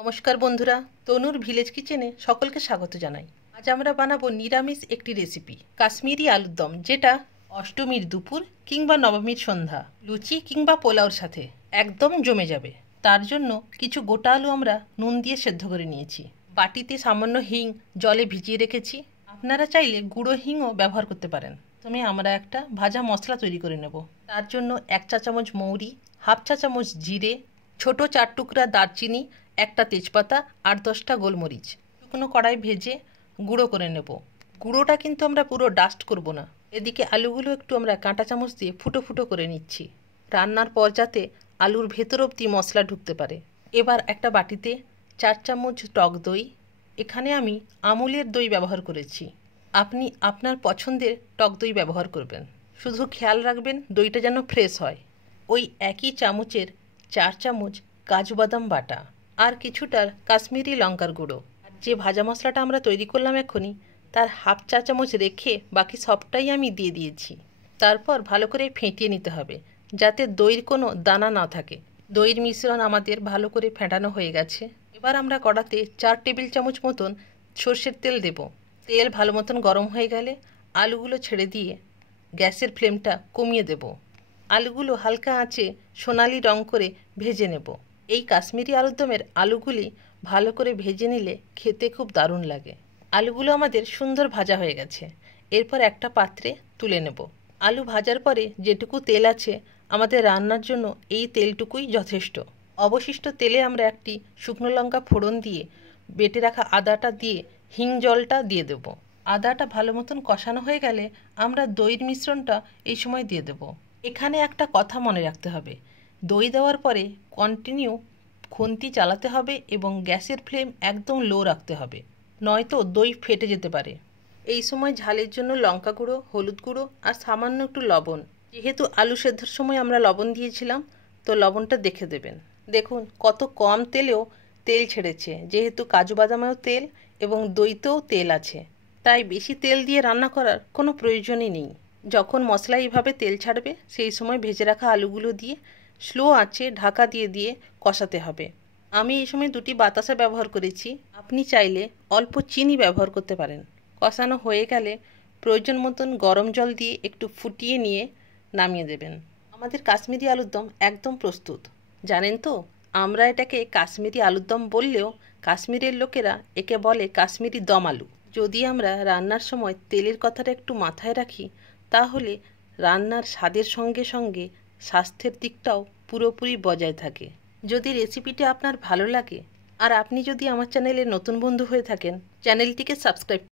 নমস্কার বন্ধুরা, তনুর ভিলেজ কিচেনে সকলকে স্বাগত জানাই। আজ আমরা বানাবো নিরামিষ একটি রেসিপি, কাশ্মীরি আলুর দম, যেটা অষ্টমীর দুপুর কিংবা নবমীর সন্ধ্যা লুচি কিংবা পোলাওর সাথে একদম জমে যাবে। তার জন্য কিছু গোটা আলু আমরা নুন দিয়ে সেদ্ধ করে নিয়েছি। বাটিতে সামান্য হিং জলে ভিজিয়ে রেখেছি। আপনারা চাইলে গুঁড়ো হিংও ব্যবহার করতে পারেন। প্রথমে আমরা একটা ভাজা মশলা তৈরি করে নেব। তার জন্য 1 চা চামচ মৌরি, হাফ চা চামচ জিরে, ছোট 4 টুকরা দারচিনি, একটা তেজপাতা আর 10টা গোলমরিচ শুকনো কড়াই ভেজে গুঁড়ো করে নেব। গুঁড়োটা কিন্তু আমরা পুরো ডাস্ট করব না। এদিকে আলুগুলো একটু আমরা কাঁটা চামচ দিয়ে ফুটো ফুটো করে নিচ্ছি, রান্নার পর যাতে আলুর ভেতর অবধি মশলা ঢুকতে পারে। এবার একটা বাটিতে 4 চামচ টক দই, এখানে আমি আমুলের দই ব্যবহার করেছি। আপনি আপনার পছন্দের টক দই ব্যবহার করবেন, শুধু খেয়াল রাখবেন দইটা যেন ফ্রেশ হয়। ওই একই চামচের 4 চামচ কাজু বাদাম বাটা আর কিছুটা কাশ্মীরি লঙ্কার গুঁড়ো, আর যে ভাজা মশলাটা আমরা তৈরি করলাম এখনই, তার হাফ চা চামচ রেখে বাকি সবটাই আমি দিয়ে দিয়েছি। তারপর ভালো করে ফেটিয়ে নিতে হবে যাতে দইয়ের কোনো দানা না থাকে। দইয়ের মিশ্রণ আমাদের ভালো করে ফেটানো হয়ে গেছে। এবার আমরা কড়াতে 4 টেবিল চামচ মতন সর্ষের তেল দেব। তেল ভালো মতন গরম হয়ে গেলে আলুগুলো ছেড়ে দিয়ে গ্যাসের ফ্লেমটা কমিয়ে দেব। আলুগুলো হালকা আঁচে সোনালি রং করে ভেজে নেব। এই কাশ্মীরি আলুর দমের আলুগুলি ভালো করে ভেজে নিলে খেতে খুব দারুণ লাগে। আলুগুলো আমাদের সুন্দর ভাজা হয়ে গেছে। এরপর একটা পাত্রে তুলে নেব। আলু ভাজার পরে যেটুকু তেল আছে আমাদের রান্নার জন্য এই তেলটুকুই যথেষ্ট। অবশিষ্ট তেলে আমরা একটি শুকনো লঙ্কা ফোড়ন দিয়ে বেটে রাখা আদাটা দিয়ে হিং জলটা দিয়ে দেব। আদাটা ভালো মতন কষানো হয়ে গেলে আমরা দইয়ের মিশ্রণটা এই সময় দিয়ে দেব। এখানে একটা কথা মনে রাখতে হবে, দই দেওয়ার পরে কন্টিনিউ খুন্তি চালাতে হবে এবং গ্যাসের ফ্লেম একদম লো রাখতে হবে, নয়তো দই ফেটে যেতে পারে। এই সময় ঝালের জন্য লঙ্কা গুঁড়ো, হলুদ গুঁড়ো আর সামান্য একটু লবণ, যেহেতু আলু সেদ্ধর সময় আমরা লবণ দিয়েছিলাম, তো লবণটা দেখে দেবেন। দেখুন কত কম তেলেও তেল ছেড়েছে, যেহেতু কাজু বাদামেও তেল এবং দইতেও তেল আছে, তাই বেশি তেল দিয়ে রান্না করার কোনো প্রয়োজনই নেই। যখন মশলা এইভাবে তেল ছাড়বে সেই সময় ভেজে রাখা আলুগুলো দিয়ে স্লো আঁচে ঢাকা দিয়ে দিয়ে কষাতে হবে। আমি এই সময় 2টি বাতাসা ব্যবহার করেছি, আপনি চাইলে অল্প চিনি ব্যবহার করতে পারেন। কষানো হয়ে গেলে প্রয়োজন মতন গরম জল দিয়ে একটু ফুটিয়ে নিয়ে নামিয়ে দেবেন। আমাদের কাশ্মীরি আলুর দম একদম প্রস্তুত। জানেন তো, আমরা এটাকে কাশ্মীরি আলুর দম বললেও কাশ্মীরের লোকেরা একে বলে কাশ্মীরি দম আলু। যদি আমরা রান্নার সময় তেলের কথাটা একটু মাথায় রাখি, তাহলে রান্নার স্বাদের সঙ্গে সঙ্গে স্বাস্থ্যের দিকটাও পুরোপুরি বজায় থাকে। যদি রেসিপিটি আপনার ভালো লাগে আর আপনি যদি আমার চ্যানেলে নতুন বন্ধু হয়ে থাকেন, চ্যানেলটিকে সাবস্ক্রাইব